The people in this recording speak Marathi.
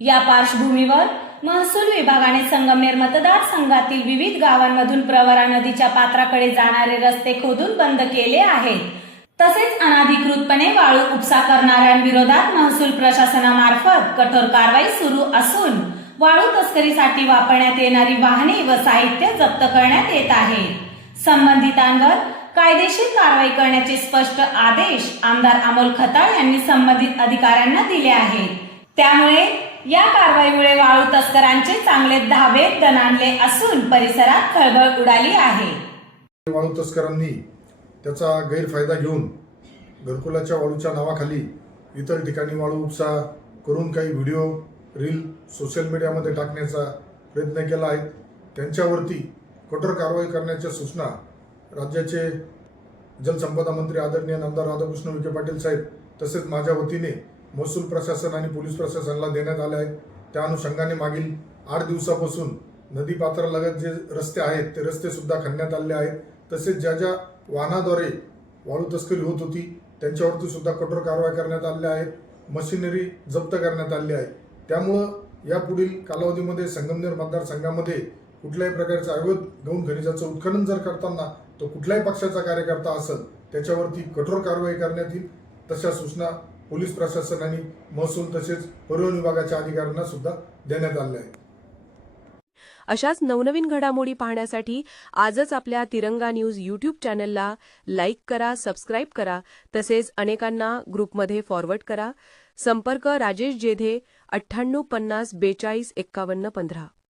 या पार्श्वभूमीवर महसूल विभागाने संगमनेर मतदारसंघातील विविध गावांमधून प्रवरा नदीच्या पात्राकडे जाणारे रस्ते खोदून बंद केले आहेत. तसेच अनाधिकृतपणे वाळू उपसा करणाऱ्यांविरोधात महसूल प्रशासनामार्फत कठोर कारवाई सुरू असून वाळू तस्करीसाठी वापरण्यात येणारी वाहने व साहित्य जप्त करण्यात येत आहे. संबंधितांवर कायदेशीर कारवाई करण्याचे स्पष्ट आदेश आमदार अमोल खताळ यांनी संबंधित अधिकाऱ्यांना दिले आहेत. त्यामुळे या कारवाईमुळे वाळू तस्करांचे चांगले धावे दणाणले असून परिसरात खळबळ उडाली आहे. वाळू तस्करांनी त्याचा गैरफायदा घेऊन घरकुलाच्या वाळूच्या नावाखाली इतर ठिकाणी वाळू उपसा करून काही व्हिडिओ रील सोशल मीडियामध्ये टाकण्याचा प्रयत्न केला आहे. त्यांच्यावरती कठोर कारवाई करण्याच्या सूचना राज्याचे जलसंपदा मंत्री आदरणीय आमदार राधाकृष्ण विखे पाटील साहेब तसेच माझ्या वतीने महसूल प्रशासन आणि पोलीस प्रशासनाला देण्यात आले आहेत. त्या अनुषंगाने मागील 8 दिवसापासून नदीपात्रालगत जे रस्ते आहेत ते रस्ते सुद्धा खणण्यात आले आहेत. तसेच ज्या ज्या वाहनाद्वारे वाळू तस्करी होत होती त्यांच्यावरती सुद्धा कठोर कारवाई करण्यात आल्या आहेत. मशिनरी जप्त करण्यात आली आहे. त्यामुळं यापुढील कालावधीमध्ये संगमनेर मतदारसंघामध्ये कुठल्याही प्रकारचं अवैध गौण खनिजाचं उत्खनन जर करताना तो कुठल्याही पक्षाचा कार्यकर्ता असेल त्याच्यावरती कठोर कारवाई करण्यात येईल. तशा सूचना पोलीस प्रशासन आणि महसूल तसेच परिवहन विभागाच्या अधिकाऱ्यांना सुद्धा देण्यात आल्या आहेत. अशाच नवनवीन घडामोडी पाहण्यासाठी आजच आपल्या तिरंगा न्यूज यूट्यूब चॅनलला लाईक करा, सबस्क्राईब करा, तसेच अनेकांना ग्रुपमध्ये फॉरवर्ड करा. संपर्क राजेश जेधे 98 50 42 51 15.